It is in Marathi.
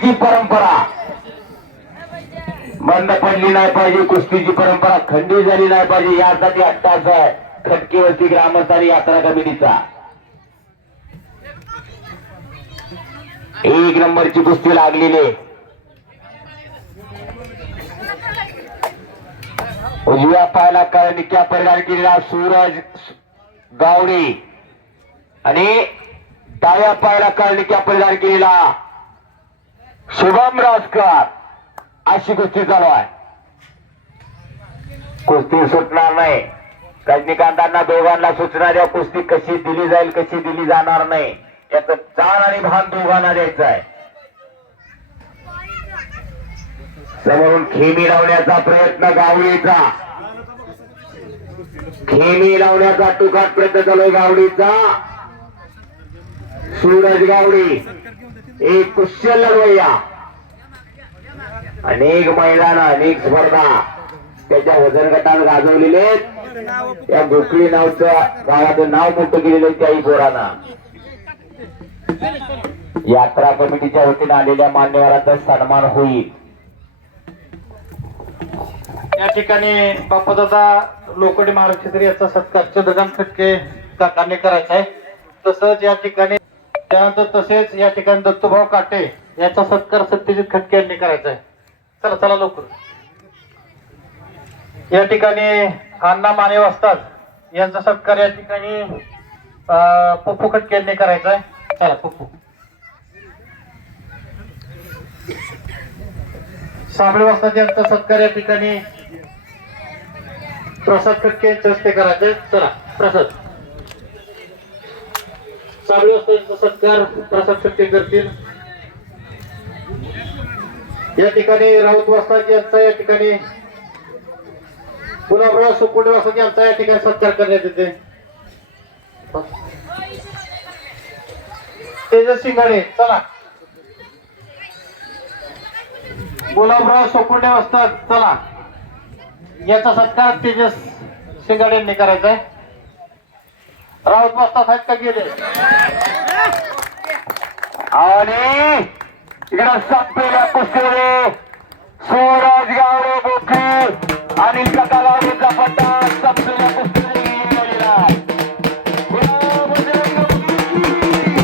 कुस्तीची परंपरा. बंद पडली नाही पाहिजे कुस्तीची परंपरा खंडित झाली नाही पाहिजे यासाठी अट्टास आहे. खटकेवरती ग्रामस्थानी यात्रा कमिटीचा. एक नंबरची कुस्ती लागलेली. आहे. उजव्या पायाला निक्या परिणाम केलेला सूरज गावडे. आणि डाव्या पायाला निक्या परिणाम केलेला शुभम राजकर. अशी कुस्ती चालू आहे. कुस्ती सुटणार नाही. रजनीकांतांना दोघांना सूचना द्या कुस्ती कशी दिली जाईल कशी दिली जाणार नाही याचं जाण आणि भान दोघांना द्यायचं आहे. समोरून खेमी लावण्याचा प्रयत्न गावडीचा. खेमी लावण्याचा तुकाट प्रयत्न चालू आहे गावडीचा. सूरज गावडे एक कुशल लढवय्या. अनेक मैदान अनेक स्पर्धा त्याच्या वजन गटात गाजवलेले आहेत. या गोखळी नावचं गावाचं नाव मोठं केलेलं त्याही पोरांना यात्रा कमिटीच्या वतीने आलेल्या मान्यवरांचा सन्मान होईल. या ठिकाणी बापादादा लोकडी महाराष्ट्र याचा सत्कार चंद्रकांत खटके काकांनी करायचा आहे. तसंच या ठिकाणी त्यानंतर तसेच या ठिकाणी दत्तूभाऊ काटे याचा सत्कार सत्यजित खटके यांनी करायचा आहे चला चला लवकर. या ठिकाणी अण्णा माने असतात. यांचा सत्कार या ठिकाणी पप्पू खटके यांनी करायचा आहे चला पप्पू. साबळे वाजता यांचा सत्कार या ठिकाणी प्रसाद खटके यांच्या हस्ते करायचे चला प्रसाद. साबळे वाजता यांचा सत्कार प्रशासक ते करतील. या ठिकाणी राऊत वाजता यांचा या ठिकाणी गुलाबराव सुकुंडे वाजता यांचा या ठिकाणी सत्कार करण्यात येते तेजस सिंगाडे चला. गुलाबराव सोकुंडे असतात चला. याचा सत्कार तेजस शिंगाडे करायचा आहे. राऊत बसतात साहेब का गेले? आणि इकडं संपेला कुस्तीमध्ये सूरज गावडे गोखले अनिल कटाला